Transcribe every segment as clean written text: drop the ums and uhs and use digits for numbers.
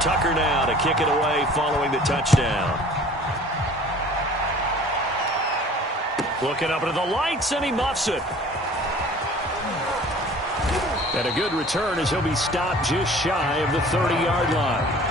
Tucker now to kick it away following the touchdown. Looking up into the lights, and he muffs it. And a good return as he'll be stopped just shy of the 30-yard line.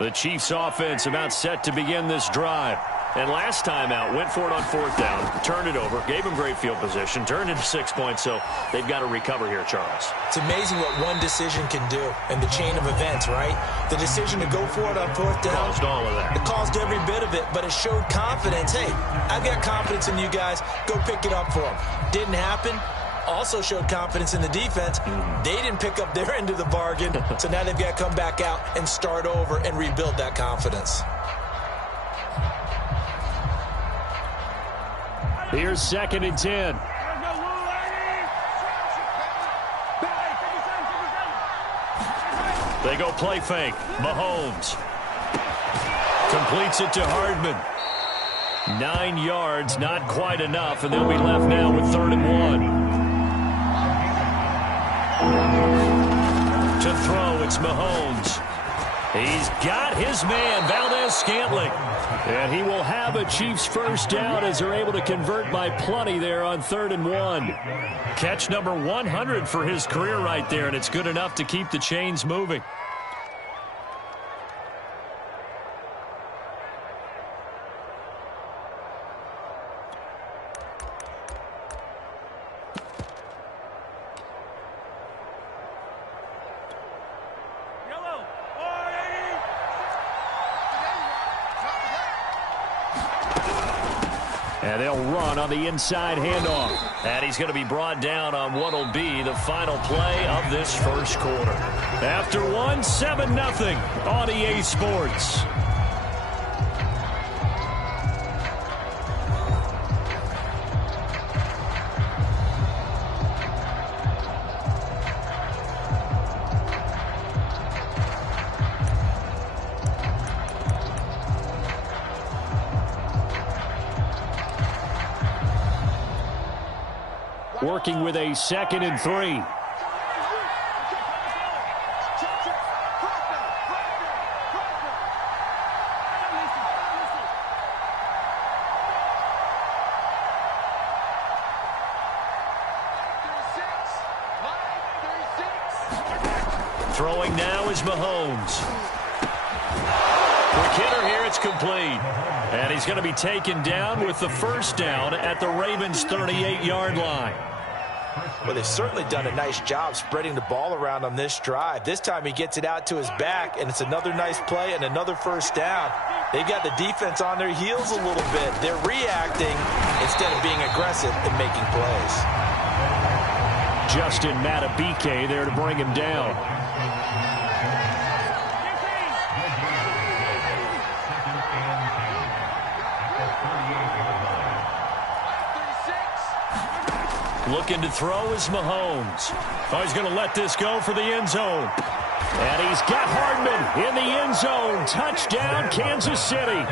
The Chiefs offense about set to begin this drive. And last time out, went for it on 4th down, turned it over, gave them great field position, turned into 6 points, so they've got to recover here, Charles. It's amazing what one decision can do in the chain of events, right? The decision to go for it on 4th down. Caused all of that. It caused every bit of it, but it showed confidence. Hey, I've got confidence in you guys. Go pick it up for them. Didn't happen. Also showed confidence in the defense. They didn't pick up their end of the bargain, so now they've got to come back out and start over and rebuild that confidence. Here's 2nd and 10. They go play fake. Mahomes completes it to Hardman. 9 yards, not quite enough, and they'll be left now with 3rd and 1. To throw, it's Mahomes. He's got his man, Valdez-Scantling. And he will have a Chiefs first down as they're able to convert by plenty there on 3rd and 1. Catch number 100 for his career right there, and it's good enough to keep the chains moving. And they'll run on the inside handoff. And he's going to be brought down on what will be the final play of this first quarter. After 7-0 on EA Sports. Working with a 2nd and 3. Throwing now is Mahomes. For Kidder here, it's complete. And he's going to be taken down with the first down at the Ravens' 38-yard line. Well, they've certainly done a nice job spreading the ball around on this drive. This time he gets it out to his back, and it's another nice play and another first down. They've got the defense on their heels a little bit. They're reacting instead of being aggressive and making plays. Justin Matabike there to bring him down. Looking to throw is Mahomes. Oh, he's going to let this go for the end zone. And he's got Hardman in the end zone. Touchdown, Kansas City.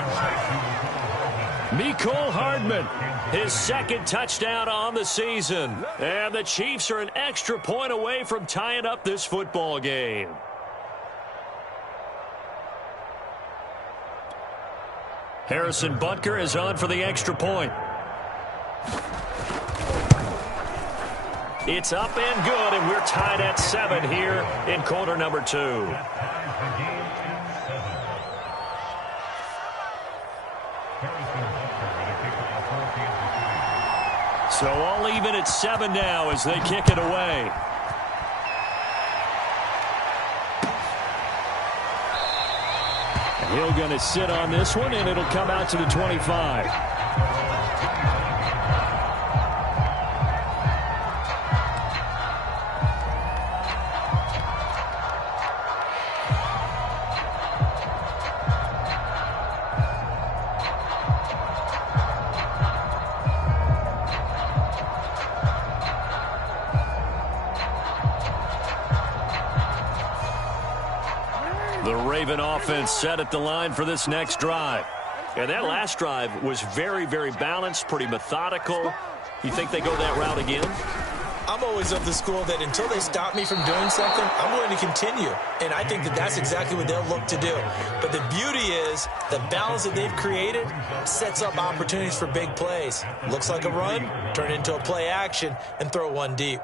Mecole Hardman, his 2nd touchdown on the season. And the Chiefs are an extra point away from tying up this football game. Harrison Butker is on for the extra point. It's up and good, and we're tied at 7 here in quarter number 2. So all even at 7 now as they kick it away. And he'll going to sit on this one, and it'll come out to the 25. Raven offense set at the line for this next drive. And that last drive was very, very balanced, pretty methodical. You think they go that route again? I'm always of the school that until they stop me from doing something, I'm going to continue. And I think that that's exactly what they'll look to do. But the beauty is the balance that they've created sets up opportunities for big plays. Looks like a run, turn it into a play action, and throw one deep.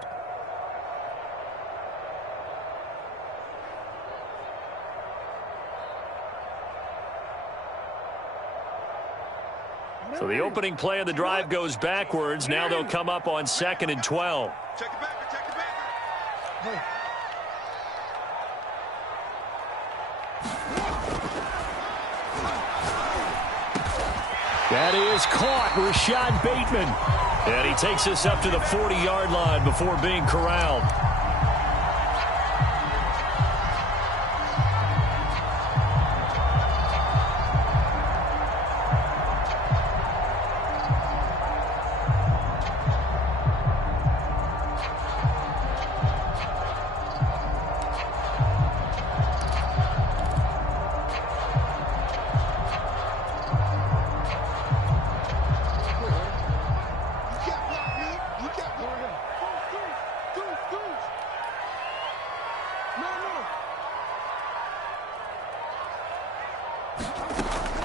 So the opening play of the drive goes backwards. Now they'll come up on 2nd and 12. Check it back, check it back. That is caught, Rashad Bateman. And he takes us up to the 40-yard line before being corralled.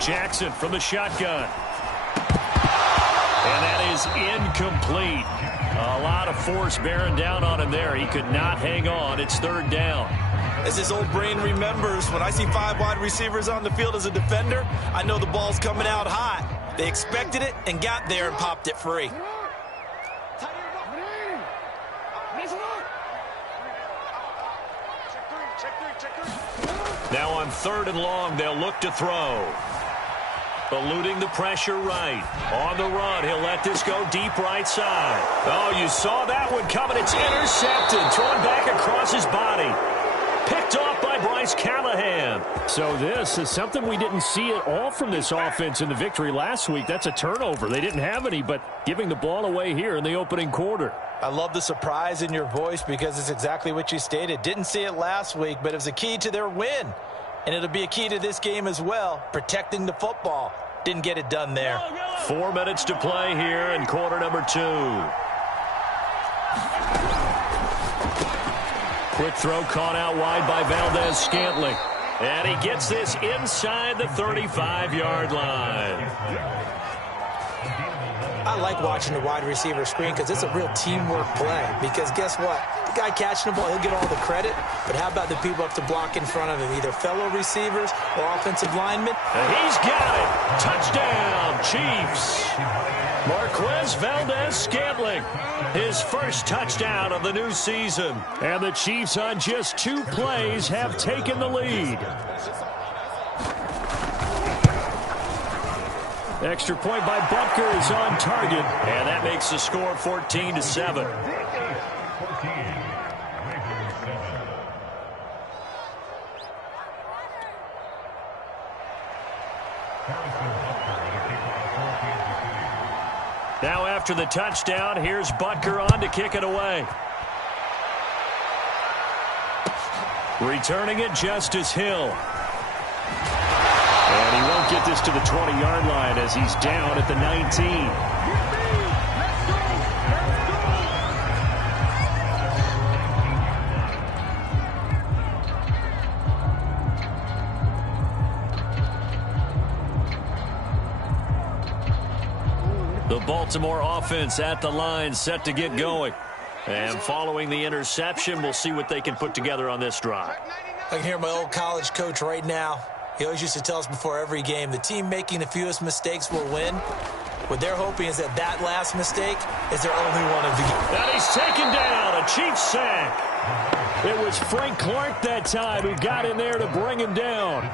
Jackson from the shotgun. And that is incomplete. A lot of force bearing down on him there. He could not hang on. It's 3rd down. As his old brain remembers, when I see 5 wide receivers on the field as a defender, I know the ball's coming out hot. They expected it and got there and popped it free. Now on 3rd and long, they'll look to throw. Eluding the pressure right. On the run, he'll let this go deep right side. Oh, you saw that one coming. It's intercepted. Thrown back across his body. Picked off by Bryce Callahan. So this is something we didn't see at all from this offense in the victory last week. That's a turnover. They didn't have any, but giving the ball away here in the opening quarter. I love the surprise in your voice because it's exactly what you stated. Didn't see it last week, but it was a key to their win. And it'll be a key to this game as well, protecting the football. Didn't get it done there. 4 minutes to play here in quarter number 2. Quick throw caught out wide by Valdez-Scantling. And he gets this inside the 35-yard line. I like watching the wide receiver screen because it's a real teamwork play. Because guess what? The guy catching the ball, he'll get all the credit. But how about the people up to block in front of him, either fellow receivers or offensive linemen? And he's got it. Touchdown, Chiefs. Marquez Valdez-Scantling, his first touchdown of the new season. And the Chiefs on just 2 plays have taken the lead. Extra point by Butker is on target, and that makes the score 14-7. Now after the touchdown, here's Butker on to kick it away. Returning it, Justice Hill. And he won't get this to the 20-yard line as he's down at the 19. The Baltimore offense at the line, set to get going. And following the interception, we'll see what they can put together on this drive. I can hear my old college coach right now. He always used to tell us before every game, the team making the fewest mistakes will win. What they're hoping is that that last mistake is their only one of the game. And he's taken down, a Chiefs sack. It was Frank Clark that time who got in there to bring him down.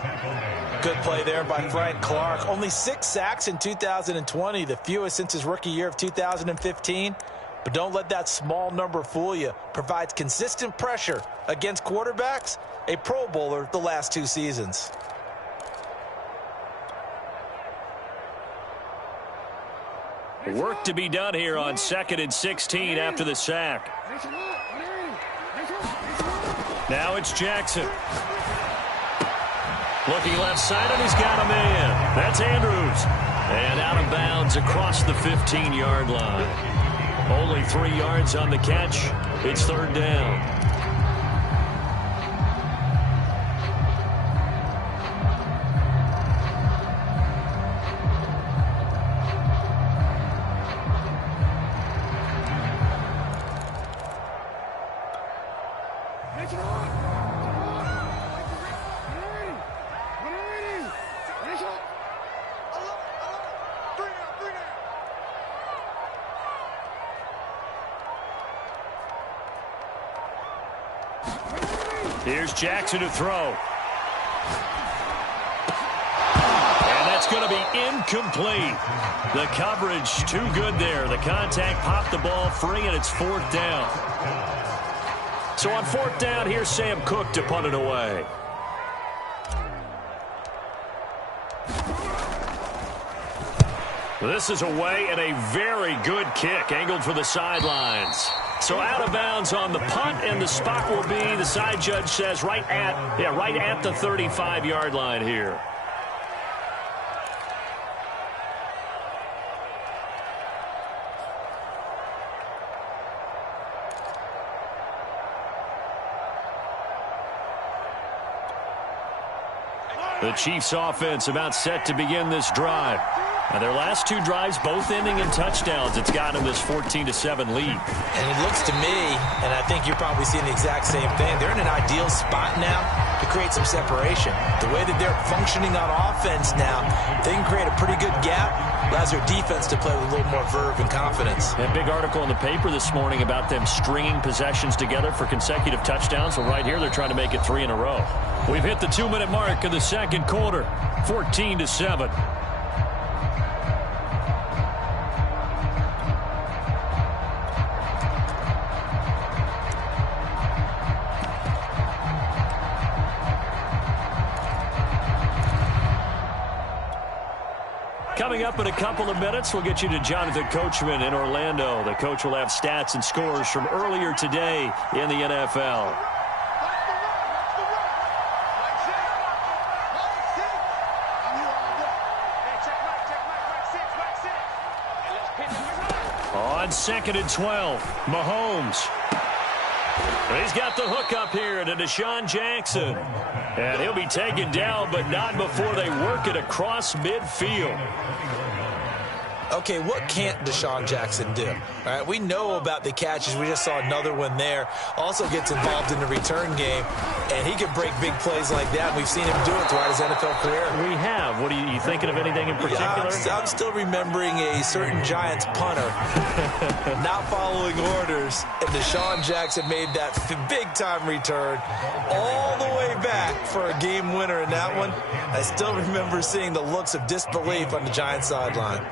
Good play there by Frank Clark. Only 6 sacks in 2020, the fewest since his rookie year of 2015. But don't let that small number fool you. Provides consistent pressure against quarterbacks, a Pro Bowler the last 2 seasons. Work to be done here on 2nd and 16 after the sack. Now it's Jackson. Looking left side, and he's got a man. That's Andrews. And out of bounds across the 15-yard line. Only 3 yards on the catch. It's third down. Here's Jackson to throw. And that's going to be incomplete. The coverage too good there. The contact popped the ball free, and it's fourth down. So on fourth down, here's Sam Cook to punt it away. This is away, and a very good kick angled for the sidelines. So out of bounds on the punt, and the spot will be, the side judge says, right at the 35-yard line here. The Chiefs offense about set to begin this drive. Now their last 2 drives both ending in touchdowns. It's got them this 14-7 lead. And it looks to me, and I think you're probably seeing the exact same thing, they're in an ideal spot now to create some separation. The way that they're functioning on offense now, they can create a pretty good gap. Allows their defense to play with a little more verve and confidence. A big article in the paper this morning about them stringing possessions together for consecutive touchdowns. Well, right here, they're trying to make it 3 in a row. We've hit the 2-minute mark in the second quarter, 14-7. Coming up in a couple of minutes, we'll get you to Jonathan Coachman in Orlando. The coach will have stats and scores from earlier today in the NFL. On 2nd and 12, Mahomes. He's got the hook up here to Deshaun Jackson. And he'll be taken down, but not before they work it across midfield. Okay, what can't Deshaun Jackson do? All right, we know about the catches. We just saw another one there. Also gets involved in the return game, and he can break big plays like that. We've seen him do it throughout his NFL career. We have. What are you thinking of anything in particular? Yeah, I'm still remembering a certain Giants punter not following orders, and Deshaun Jackson made that big-time return all the way back for a game winner in that one. I still remember seeing the looks of disbelief on the Giants sideline.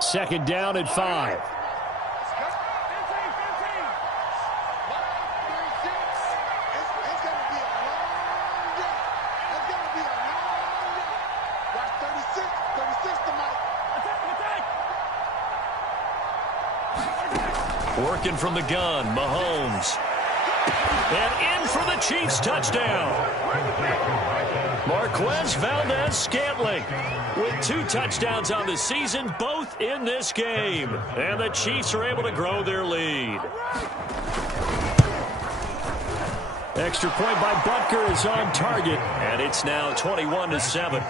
Second down at 5. Working from the gun, Mahomes. And in for the Chiefs touchdown. Marquez Valdez-Scantling with 2 touchdowns on the season, both in this game. And the Chiefs are able to grow their lead. Extra point by Butker is on target, and it's now 21-7.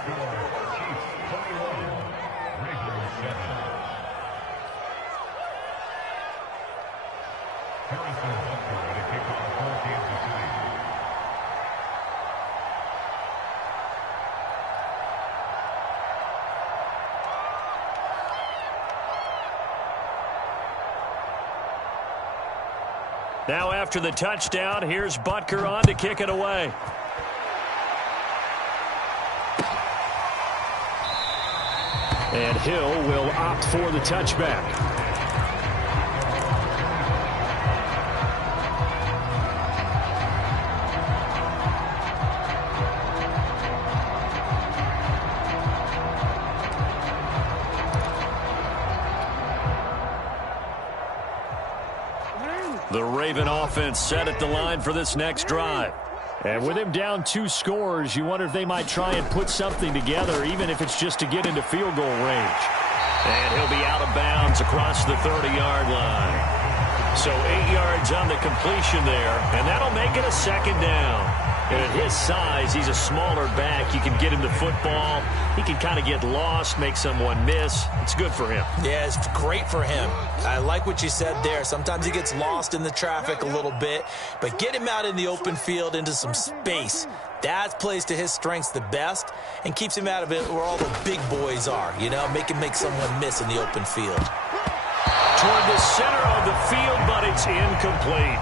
Now after the touchdown, here's Butker on to kick it away. And Hill will opt for the touchback. The Raven offense set at the line for this next drive. And with him down 2 scores, you wonder if they might try and put something together, even if it's just to get into field goal range. And he'll be out of bounds across the 30-yard line. So 8 yards on the completion there, and that'll make it a second down. And at his size, he's a smaller back. You can get him the football. He can kind of get lost, make someone miss. It's good for him. Yeah, it's great for him. I like what you said there. Sometimes he gets lost in the traffic a little bit, but get him out in the open field into some space. That plays to his strengths the best and keeps him out of it where all the big boys are, you know, make someone miss in the open field. Toward the center of the field, but it's incomplete.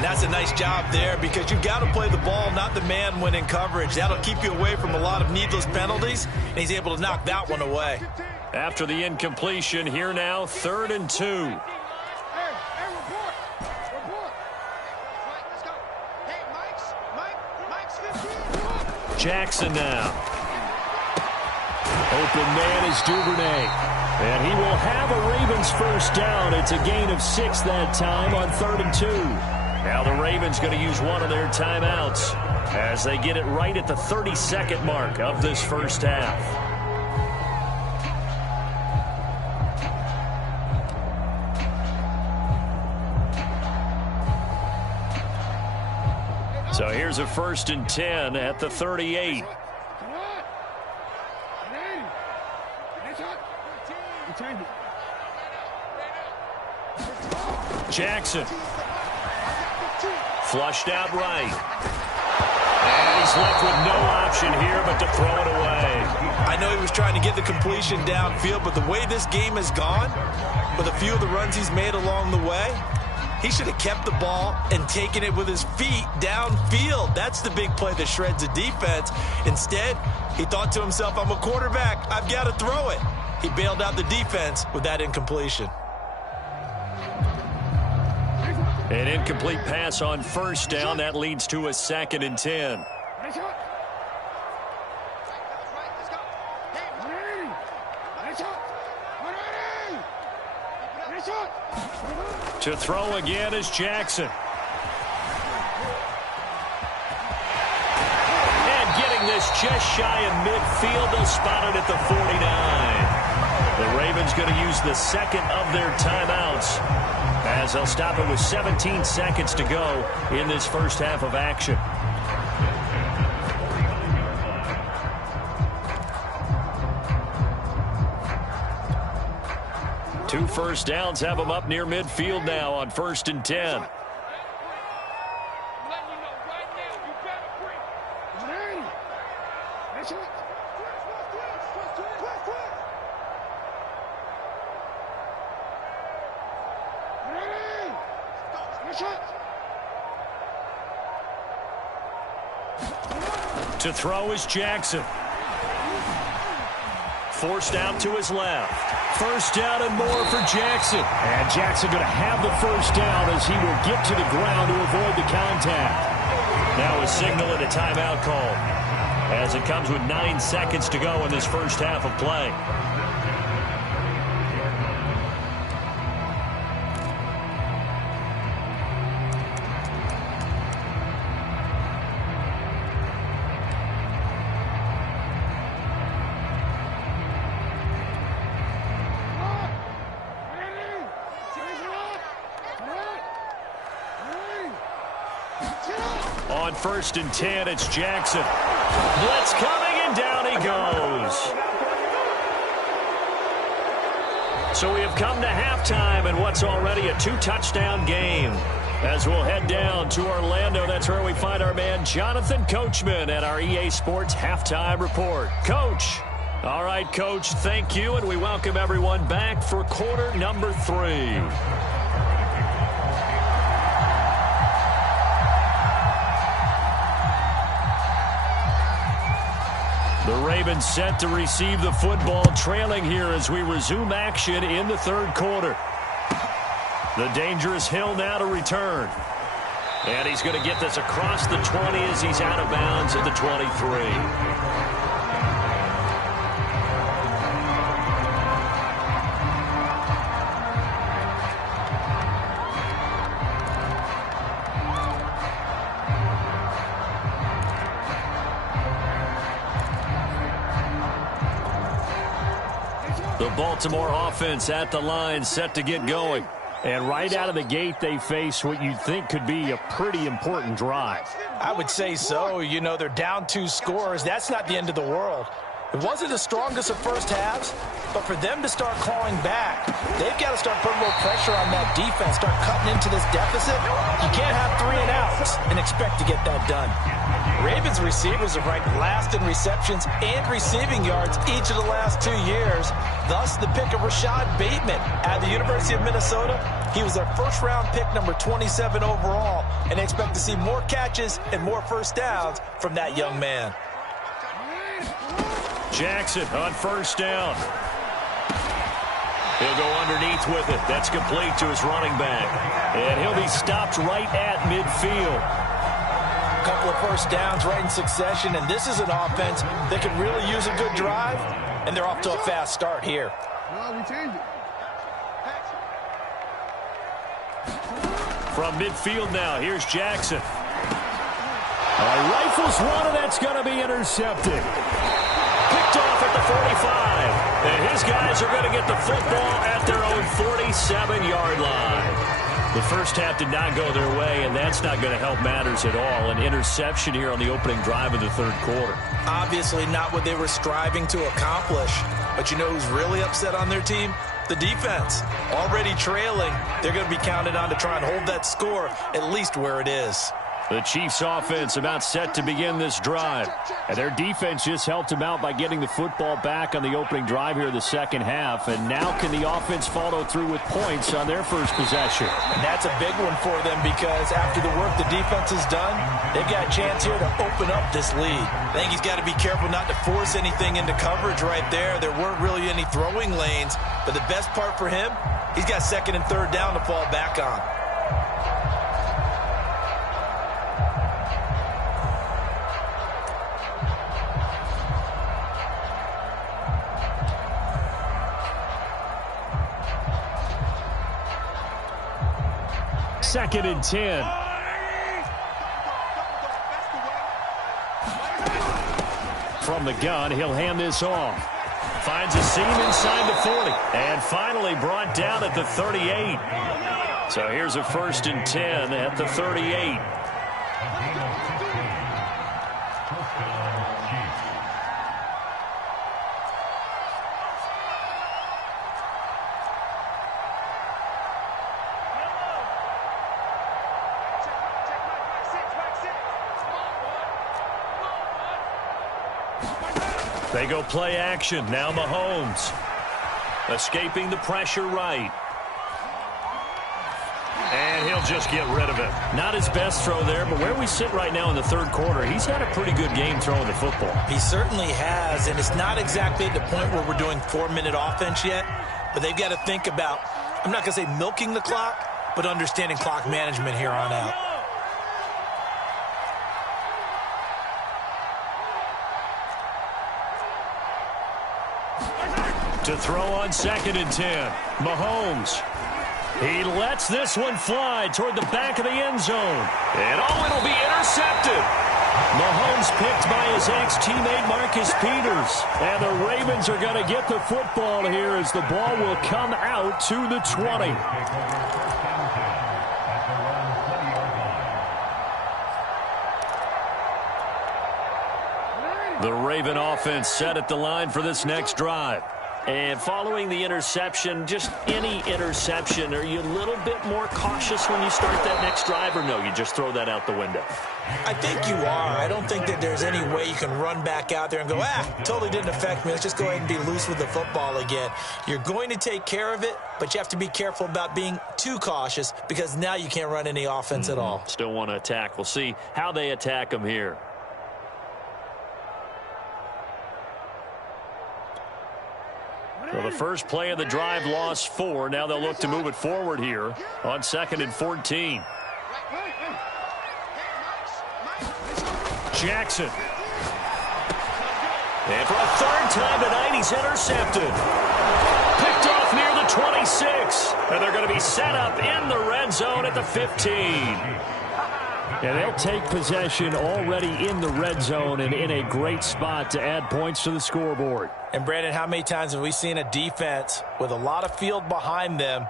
And that's a nice job there because you've got to play the ball, not the man when in coverage. That'll keep you away from a lot of needless penalties, and he's able to knock that one away. After the incompletion, here now, 3rd and 2. Hey, report. Right, let's go. Hey, Mike's 15. Jackson now. Open man is Duvernay. And he will have a Ravens first down. It's a gain of 6 that time on 3rd and 2. Now the Ravens going to use one of their timeouts as they get it right at the 32nd mark of this first half. So here's a 1st and 10 at the 38. Jackson. Flushed out right. And he's left with no option here but to throw it away. I know he was trying to get the completion downfield, but the way this game has gone, with a few of the runs he's made along the way, he should have kept the ball and taken it with his feet downfield. That's the big play that shreds the defense. Instead, he thought to himself, I'm a quarterback. I've got to throw it. He bailed out the defense with that incompletion. An incomplete pass on 1st down. That leads to a 2nd and 10. To throw again is Jackson. And getting this just shy of midfield. They'll spot it at the 49. The Ravens going to use the 2nd of their timeouts as they'll stop it with 17 seconds to go in this first half of action. Two first downs have them up near midfield now on 1st and 10. To throw is Jackson. Forced out to his left. 1st down and more for Jackson. And Jackson going to have the first down as he will get to the ground to avoid the contact. Now a signal and a timeout call as it comes with 9 seconds to go in this first half of play. On 1st and 10, it's Jackson. Blitz coming, and down he goes. So we have come to halftime in what's already a 2-touchdown game. As we'll head down to Orlando, that's where we find our man Jonathan Coachman at our EA Sports Halftime Report. Coach. All right, Coach, thank you, and we welcome everyone back for quarter number 3. The Ravens set to receive the football, trailing here as we resume action in the 3rd quarter. The dangerous Hill now to return. And he's going to get this across the 20 as he's out of bounds at the 23. The Baltimore offense at the line, set to get going. And right out of the gate, they face what you'd think could be a pretty important drive. I would say so. You know, they're down 2 scores. That's not the end of the world. It wasn't the strongest of first halves, but for them to start clawing back, they've got to start putting a little pressure on that defense, start cutting into this deficit. You can't have 3 and outs and expect to get that done. Ravens receivers have ranked last in receptions and receiving yards each of the last 2 years. Thus, the pick of Rashad Bateman at the University of Minnesota. He was their first-round pick, number 27 overall, and they expect to see more catches and more first downs from that young man. Jackson on first down. He'll go underneath with it. That's complete to his running back. And he'll be stopped right at midfield. A couple of first downs right in succession, and this is an offense that could really use a good drive, and they're off to a fast start here. No, we change it. From midfield now, here's Jackson. Rifles one, and that's going to be intercepted. Picked off at the 45. And his guys are going to get the football at their own 47-yard line. The first half did not go their way, and that's not going to help matters at all. An interception here on the opening drive of the third quarter. Obviously not what they were striving to accomplish. But you know who's really upset on their team? The defense. Already trailing, they're going to be counted on to try and hold that score at least where it is. The Chiefs offense about set to begin this drive. And their defense just helped them out by getting the football back on the opening drive here in the second half. And now can the offense follow through with points on their first possession? And that's a big one for them because after the work the defense has done, they've got a chance here to open up this lead. I think he's got to be careful not to force anything into coverage right there. There weren't really any throwing lanes. But the best part for him, he's got second and third down to fall back on. Second and 10. From the gun, he'll hand this off. Finds a seam inside the 40. And finally brought down at the 38. So here's a first and 10 at the 38. They go play action. Now Mahomes. Escaping the pressure right. And he'll just get rid of it. Not his best throw there, but where we sit right now in the third quarter, he's had a pretty good game throwing the football. He certainly has, and it's not exactly at the point where we're doing 4-minute offense yet, but they've got to think about, I'm not going to say milking the clock, but understanding clock management here on out. To throw on second and 10. Mahomes. He lets this one fly toward the back of the end zone. And it'll be intercepted. Mahomes picked by his ex-teammate Marcus Peters. And the Ravens are going to get the football here as the ball will come out to the 20. The Raven offense set at the line for this next drive. And following the interception, just any interception, are you a little bit more cautious when you start that next drive, or no, you just throw that out the window? I think you are. I don't think that there's any way you can run back out there and go, totally didn't affect me. Let's just go ahead and be loose with the football again. You're going to take care of it, but you have to be careful about being too cautious because now you can't run any offense at all. Still want to attack. We'll see how they attack them here. So the first play of the drive lost 4. Now they'll look to move it forward here on second and 14. Jackson. And for a third time tonight, he's intercepted. Picked off near the 26. And they're going to be set up in the red zone at the 15. And they'll take possession already in the red zone and in a great spot to add points to the scoreboard. And, Brandon, how many times have we seen a defense with a lot of field behind them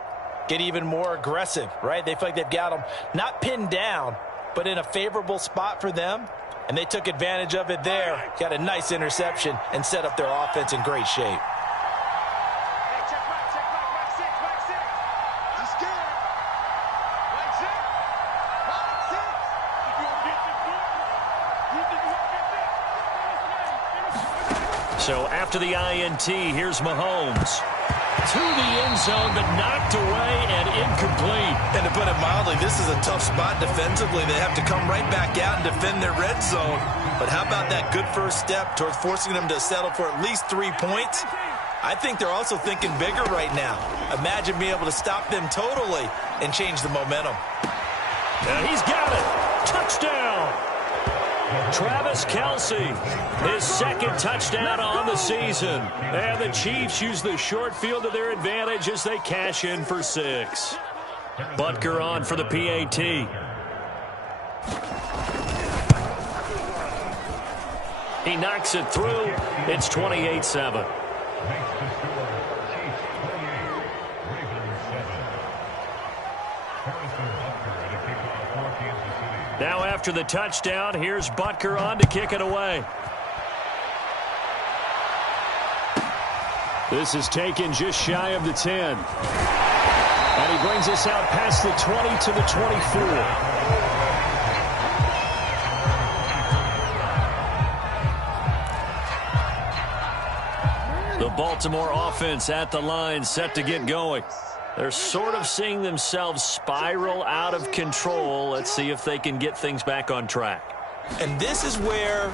get even more aggressive, right? They feel like they've got them not pinned down, but in a favorable spot for them. And they took advantage of it there, got a nice interception, and set up their offense in great shape. So after the INT, here's Mahomes. To the end zone, but knocked away and incomplete. And to put it mildly, this is a tough spot defensively. They have to come right back out and defend their red zone. But how about that good first step towards forcing them to settle for at least 3 points? I think they're also thinking bigger right now. Imagine being able to stop them totally and change the momentum. And he's got it. Touchdown. Travis Kelce, his second touchdown on the season. And the Chiefs use the short field to their advantage as they cash in for 6. Butker on for the PAT. He knocks it through. It's 28-7. Now after the touchdown, here's Butker on to kick it away. This is taken just shy of the 10. And he brings us out past the 20 to the 24. The Baltimore offense at the line, set to get going. They're sort of seeing themselves spiral out of control. Let's see if they can get things back on track. And this is where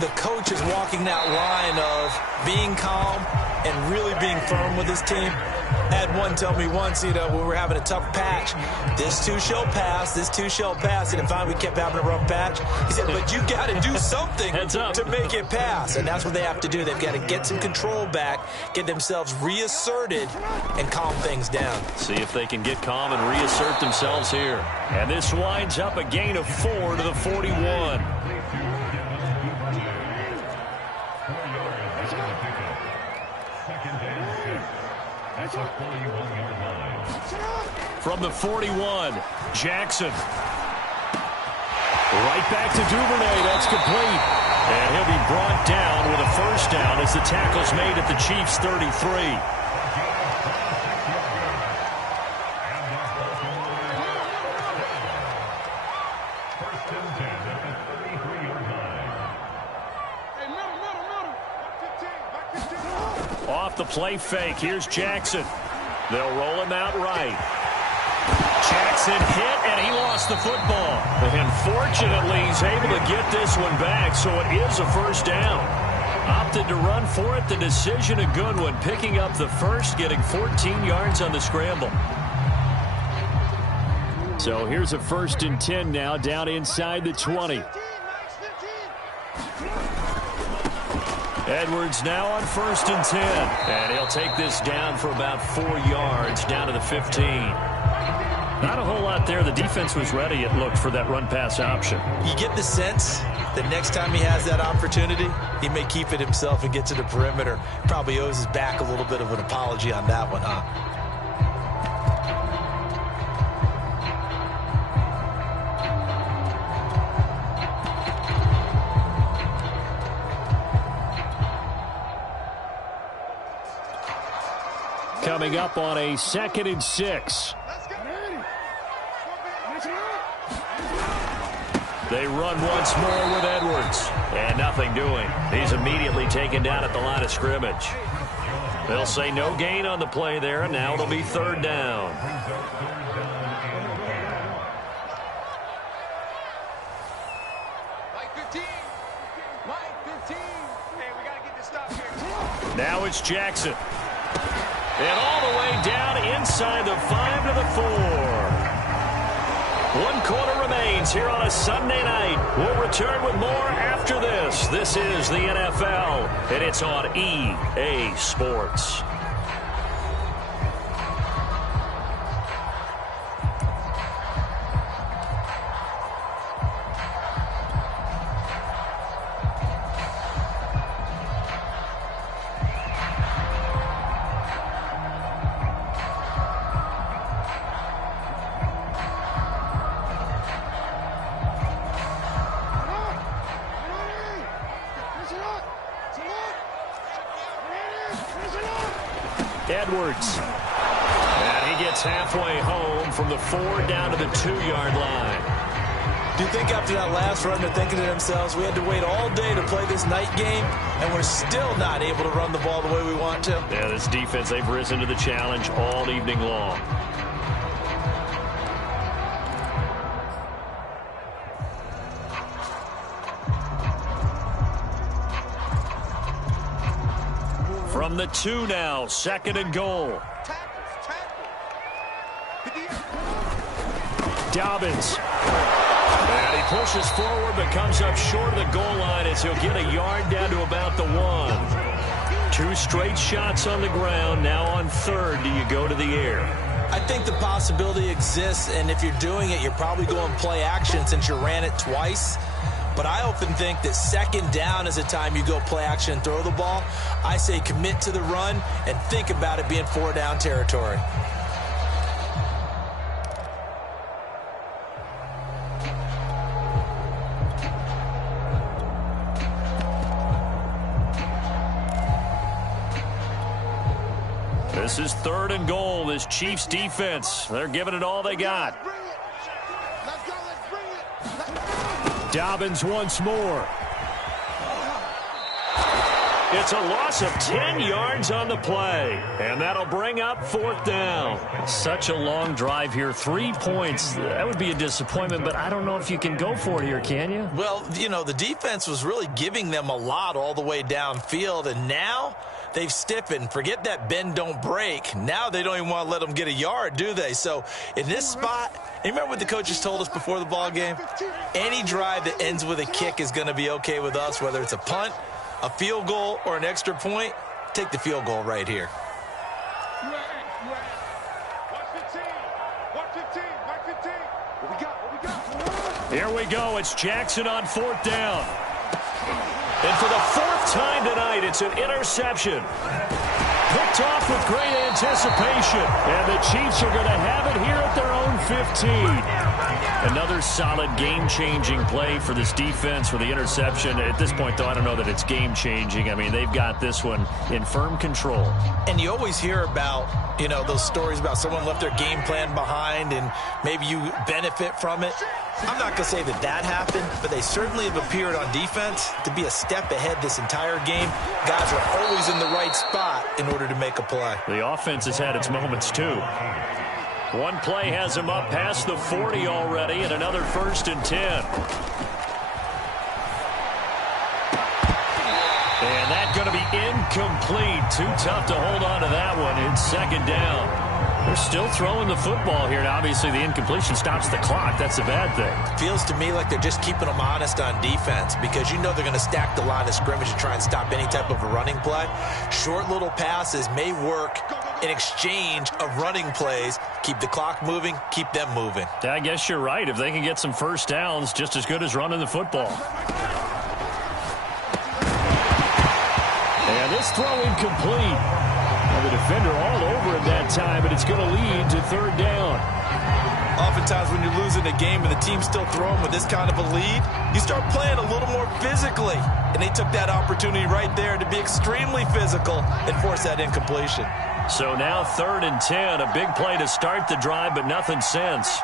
the coach is walking that line of being calm and really being firm with his team. I had one tell me once, when we were having a tough patch, this too shall pass, this too shall pass. And finally we kept having a rough patch. He said, but you got to do something to make it pass. And that's what they have to do. They've got to get some control back, get themselves reasserted, and calm things down. See if they can get calm and reassert themselves here. And this winds up a gain of 4 to the 41. From the 41, Jackson. Right back to Duvernay. That's complete. And he'll be brought down with a first down as the tackle's made at the Chiefs' 33. Off the play fake, here's Jackson. They'll roll him out right. Jackson hit, and he lost the football. And fortunately, he's able to get this one back, so it is a first down. Opted to run for it. The decision a good one, picking up the first, getting 14 yards on the scramble. So here's a 1st and 10 now, down inside the 20. Edwards now on 1st and 10. And he'll take this down for about 4 yards, down to the 15. Not a whole lot there. The defense was ready, it looked, for that run-pass option. You get the sense that next time he has that opportunity, he may keep it himself and get to the perimeter. Probably owes his back a little bit of an apology on that one, huh? Coming up on a 2nd and 6. They run once more with Edwards. And nothing doing. He's immediately taken down at the line of scrimmage. They'll say no gain on the play there, and now it'll be 3rd down. Now it's Jackson. And all the way down inside the 5 to the 4. 1 quarter remains here on a Sunday night. We'll return with more after this. This is the NFL, and it's on EA Sports. Edwards. And he gets halfway home from the 4 down to the 2-yard line. Do you think after that last run they're thinking to themselves, we had to wait all day to play this night game, and we're still not able to run the ball the way we want to? Yeah, this defense, they've risen to the challenge all evening long. From the 2 now, 2nd and goal. Dobbins. And he pushes forward but comes up short of the goal line as he'll get a yard down to about the 1. 2 straight shots on the ground. Now on 3rd, do you go to the air? I think the possibility exists, and if you're doing it, you're probably going play action since you ran it twice. But I often think that 2nd down is the time you go play action and throw the ball. I say commit to the run and think about it being 4 down territory. This is 3rd and goal. This Chiefs defense, they're giving it all they got. Dobbins once more. It's a loss of 10 yards on the play, and that'll bring up 4th down. Such a long drive here. 3 points. That would be a disappointment, but I don't know if you can go for it here, can you? Well, you know, the defense was really giving them a lot all the way downfield, and now they've stiffened. Forget that bend, don't break. Now they don't even want to let them get a yard, do they? So in this spot, you remember what the coaches told us before the ball game? Any drive that ends with a kick is going to be okay with us, whether it's a punt, a field goal, or an extra point. Take the field goal right here. Here we go. It's Jackson on 4th down. And for the 4th time tonight, it's an interception. Picked off with great anticipation. And the Chiefs are going to have it here at their own 15. Another solid game-changing play for this defense for the interception. At this point, though, I don't know that it's game-changing. I mean, they've got this one in firm control. And you always hear about, you know, those stories about someone left their game plan behind and maybe you benefit from it. I'm not going to say that that happened, but they certainly have appeared on defense to be a step ahead this entire game. Guys are always in the right spot in order to make a play. The offense has had its moments, too. One play has him up past the 40 already, and another 1st and 10. And that's going to be incomplete. Too tough to hold on to that one. It's 2nd down. They're still throwing the football here. Now, obviously, the incompletion stops the clock. That's a bad thing. Feels to me like they're just keeping them honest on defense because you know they're going to stack the line of scrimmage to try and stop any type of a running play. Short little passes may work in exchange of running plays. Keep the clock moving, keep them moving. I guess you're right. If they can get some 1st downs, just as good as running the football. And this throw incomplete. The defender all over him that time, but it's going to lead to 3rd down. Oftentimes when you're losing a game and the team's still throwing with this kind of a lead, you start playing a little more physically. And they took that opportunity right there to be extremely physical and force that incompletion. So now 3rd and 10, a big play to start the drive, but nothing since.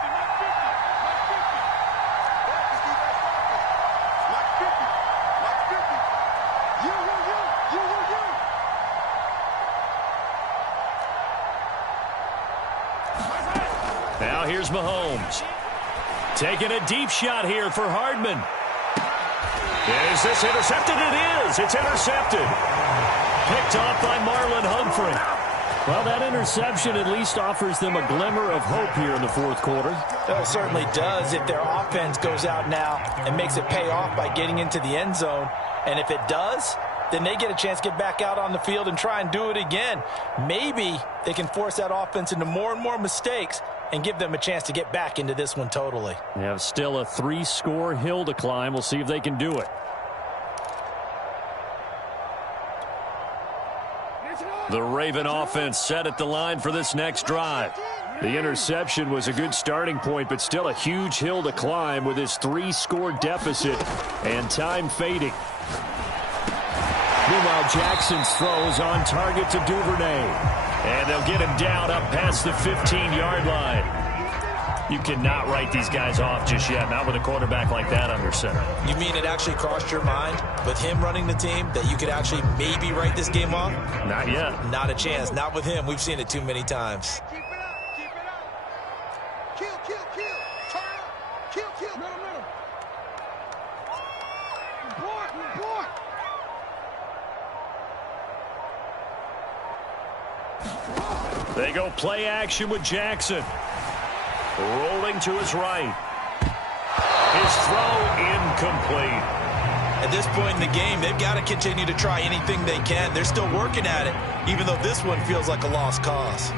Now here's Mahomes. Taking a deep shot here for Hardman. Is this intercepted? It is. It's intercepted. Picked off by Marlon Humphrey. Well, that interception at least offers them a glimmer of hope here in the 4th quarter. Well, it certainly does if their offense goes out now and makes it pay off by getting into the end zone. And if it does, then they get a chance to get back out on the field and try and do it again. Maybe they can force that offense into more and more mistakes and give them a chance to get back into this one totally. They have still a 3-score hill to climb. We'll see if they can do it. The Raven offense set at the line for this next drive. The interception was a good starting point, but still a huge hill to climb with his 3-score deficit and time fading. Meanwhile, Jackson's throws on target to Duvernay. And they'll get him down up past the 15-yard line. You cannot write these guys off just yet, not with a quarterback like that under center. You mean it actually crossed your mind with him running the team that you could actually maybe write this game off? Not yet. Not a chance. Not with him. We've seen it too many times. Keep it up. Keep it up. Kill, kill, kill. Turn up. Kill, kill. Middle, middle. Report, report. They go play action with Jackson. Rolling to his right. His throw incomplete. At this point in the game, they've got to continue to try anything they can. They're still working at it, even though this one feels like a lost cause.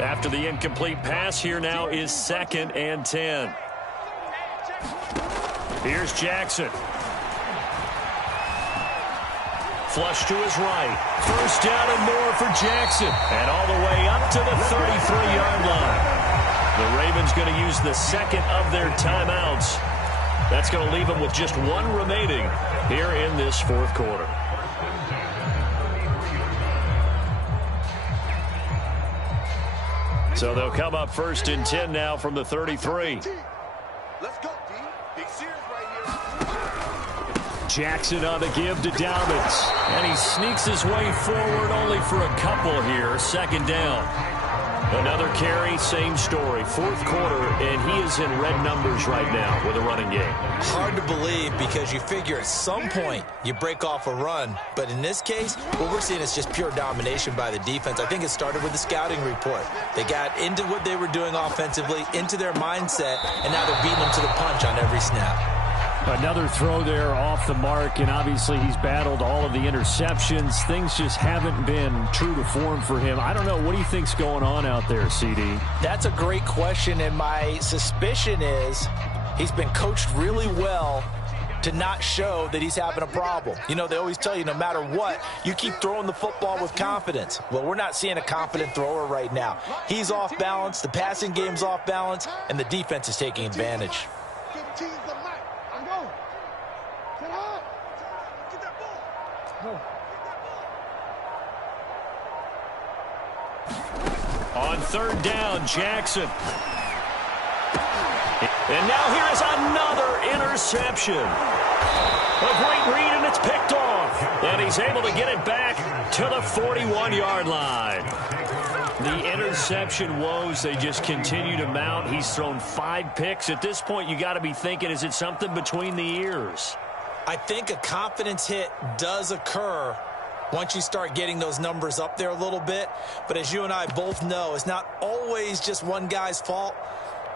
After the incomplete pass, here now is 2nd and 10. Here's Jackson. Flush to his right. First down and more for Jackson. And all the way up to the 33-yard line. The Ravens going to use the second of their timeouts. That's going to leave them with just one remaining here in this fourth quarter. So they'll come up 1st and 10 now from the 33. Let's go, D. Big series right here. Jackson on the give to Dobbins. And he sneaks his way forward only for a couple here. 2nd down. Another carry, same story. Fourth quarter, and he is in red numbers right now with a running game. Hard to believe because you figure at some point you break off a run. But in this case, what we're seeing is just pure domination by the defense. I think it started with the scouting report. They got into what they were doing offensively, into their mindset, and now they're beating them to the punch on every snap. Another throw there off the mark, and obviously he's battled all of the interceptions. Things just haven't been true to form for him. I don't know. What do you think's going on out there, CD? That's a great question, and my suspicion is he's been coached really well to not show that he's having a problem. You know, they always tell you no matter what, you keep throwing the football with confidence. Well, we're not seeing a confident thrower right now. He's off balance, the passing game's off balance, and the defense is taking advantage. On 3rd down, Jackson. And now here is another interception. A great read, and it's picked off. And he's able to get it back to the 41-yard line. The interception woes, they just continue to mount. He's thrown 5 picks. At this point, you got to be thinking, is it something between the ears? I think a confidence hit does occur once you start getting those numbers up there a little bit. But as you and I both know, it's not always just one guy's fault.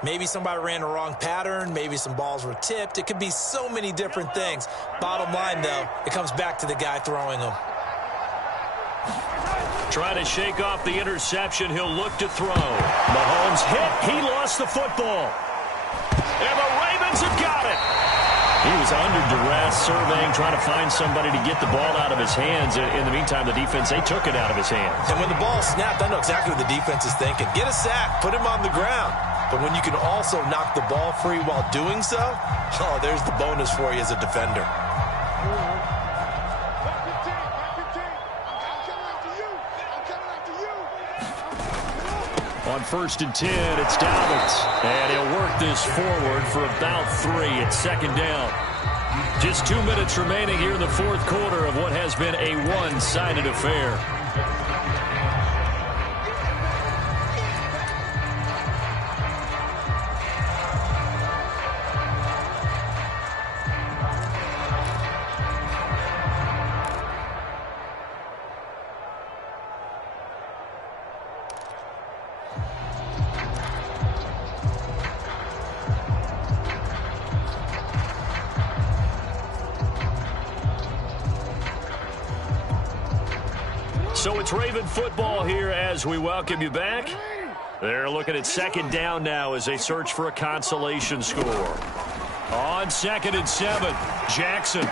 Maybe somebody ran the wrong pattern. Maybe some balls were tipped. It could be so many different things. Bottom line, though, it comes back to the guy throwing them. Trying to shake off the interception. He'll look to throw. Mahomes hit. He lost the football. And the Ravens have got it. He was under duress, surveying, trying to find somebody to get the ball out of his hands. In the meantime, the defense, they took it out of his hands. And when the ball snapped, I know exactly what the defense is thinking. Get a sack, put him on the ground. But when you can also knock the ball free while doing so, oh, there's the bonus for you as a defender. On 1st and 10, it's Dobbins. And he'll work this forward for about 3. It's 2nd down. Just 2 minutes remaining here in the fourth quarter of what has been a one-sided affair. So it's Raven football here as we welcome you back. They're looking at 2nd down now as they search for a consolation score. On 2nd and 7, Jackson.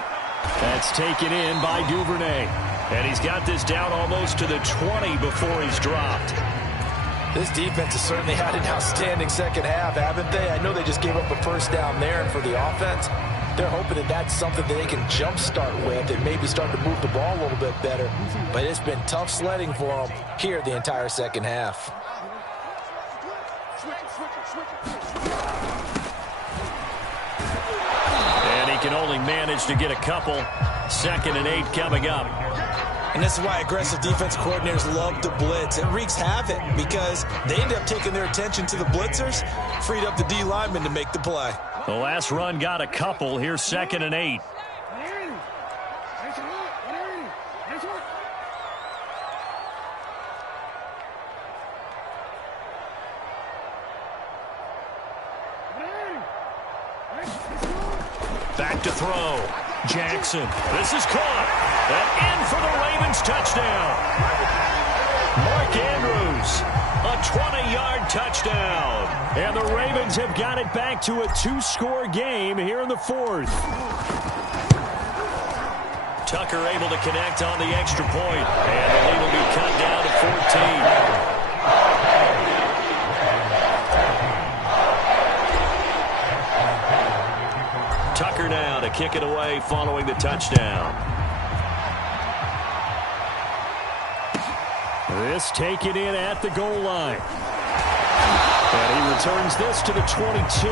That's taken in by Duvernay. And he's got this down almost to the 20 before he's dropped. This defense has certainly had an outstanding second half, haven't they? I know they just gave up a first down there, and for the offense, They're hoping that that's something that they can jumpstart with and maybe start to move the ball a little bit better. But it's been tough sledding for them here the entire second half. And he can only manage to get a couple. 2nd and 8 coming up. And this is why aggressive defense coordinators love to blitz. It wreaks havoc because they end up taking their attention to the blitzers, freed up the D lineman to make the play. The last run got a couple. Here's 2nd and 8. Back to throw. Jackson. This is caught. And in for the Ravens touchdown. Mark Andrews. A 20-yard touchdown. And the Ravens have got it back to a 2-score game here in the 4th. Tucker able to connect on the extra point. And the lead will be cut down to 14. Tucker now to kick it away following the touchdown. This taken in at the goal line. And he returns this to the 22.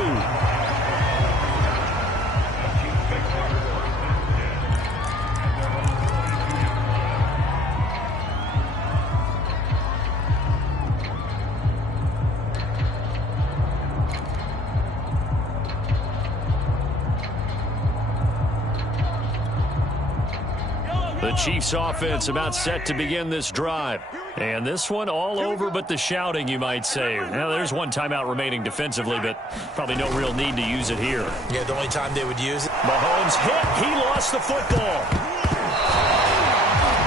The Chiefs offense about set to begin this drive. And this one all over but the shouting, you might say. Now, there's one timeout remaining defensively, but probably no real need to use it here. Yeah, the only time they would use it. Mahomes hit. He lost the football.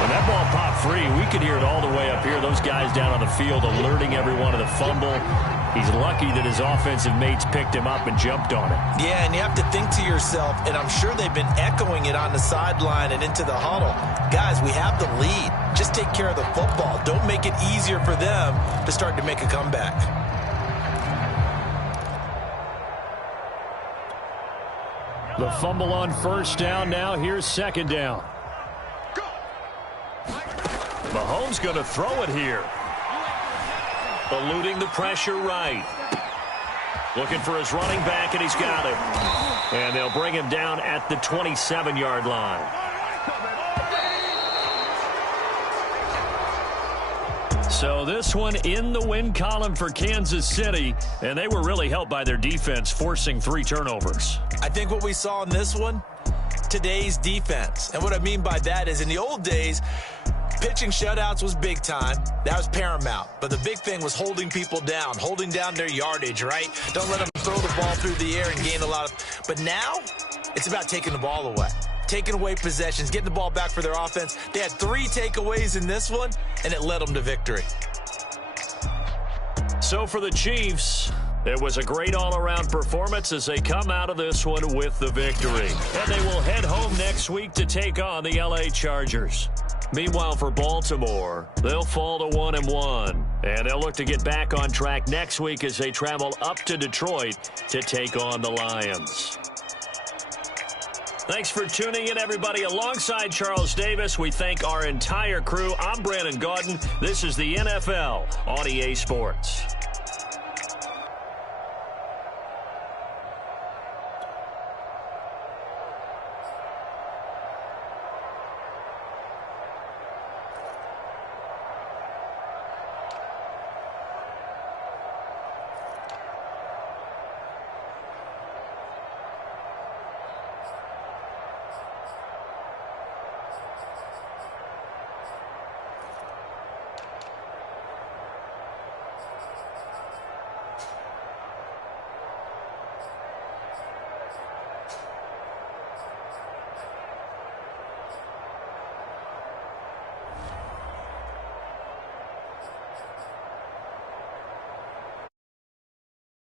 When that ball popped free, we could hear it all the way up here. Those guys down on the field alerting everyone of the fumble. He's lucky that his offensive mates picked him up and jumped on it. Yeah, and you have to think to yourself, and I'm sure they've been echoing it on the sideline and into the huddle. Guys, we have the lead. Just take care of the football. Don't make it easier for them to start to make a comeback. The fumble on first down now. Here's second down. Mahomes going to throw it here. Eluding the pressure right. Looking for his running back, and he's got it. And they'll bring him down at the 27-yard line. So this one in the win column for Kansas City, and they were really helped by their defense, forcing 3 turnovers. I think what we saw in this one, today's defense. And what I mean by that is in the old days, pitching shutouts was big time. That was paramount. But the big thing was holding people down, holding down their yardage, right? Don't let them throw the ball through the air and gain a lot of... But now, it's about taking the ball away. Taking away possessions, getting the ball back for their offense. They had 3 takeaways in this one, and it led them to victory. So for the Chiefs, it was a great all-around performance as they come out of this one with the victory. And they will head home next week to take on the LA Chargers. Meanwhile, for Baltimore, they'll fall to 1-1, and they'll look to get back on track next week as they travel up to Detroit to take on the Lions. Thanks for tuning in, everybody. Alongside Charles Davis, we thank our entire crew. I'm Brandon Gaudin. This is the NFL on EA Sports.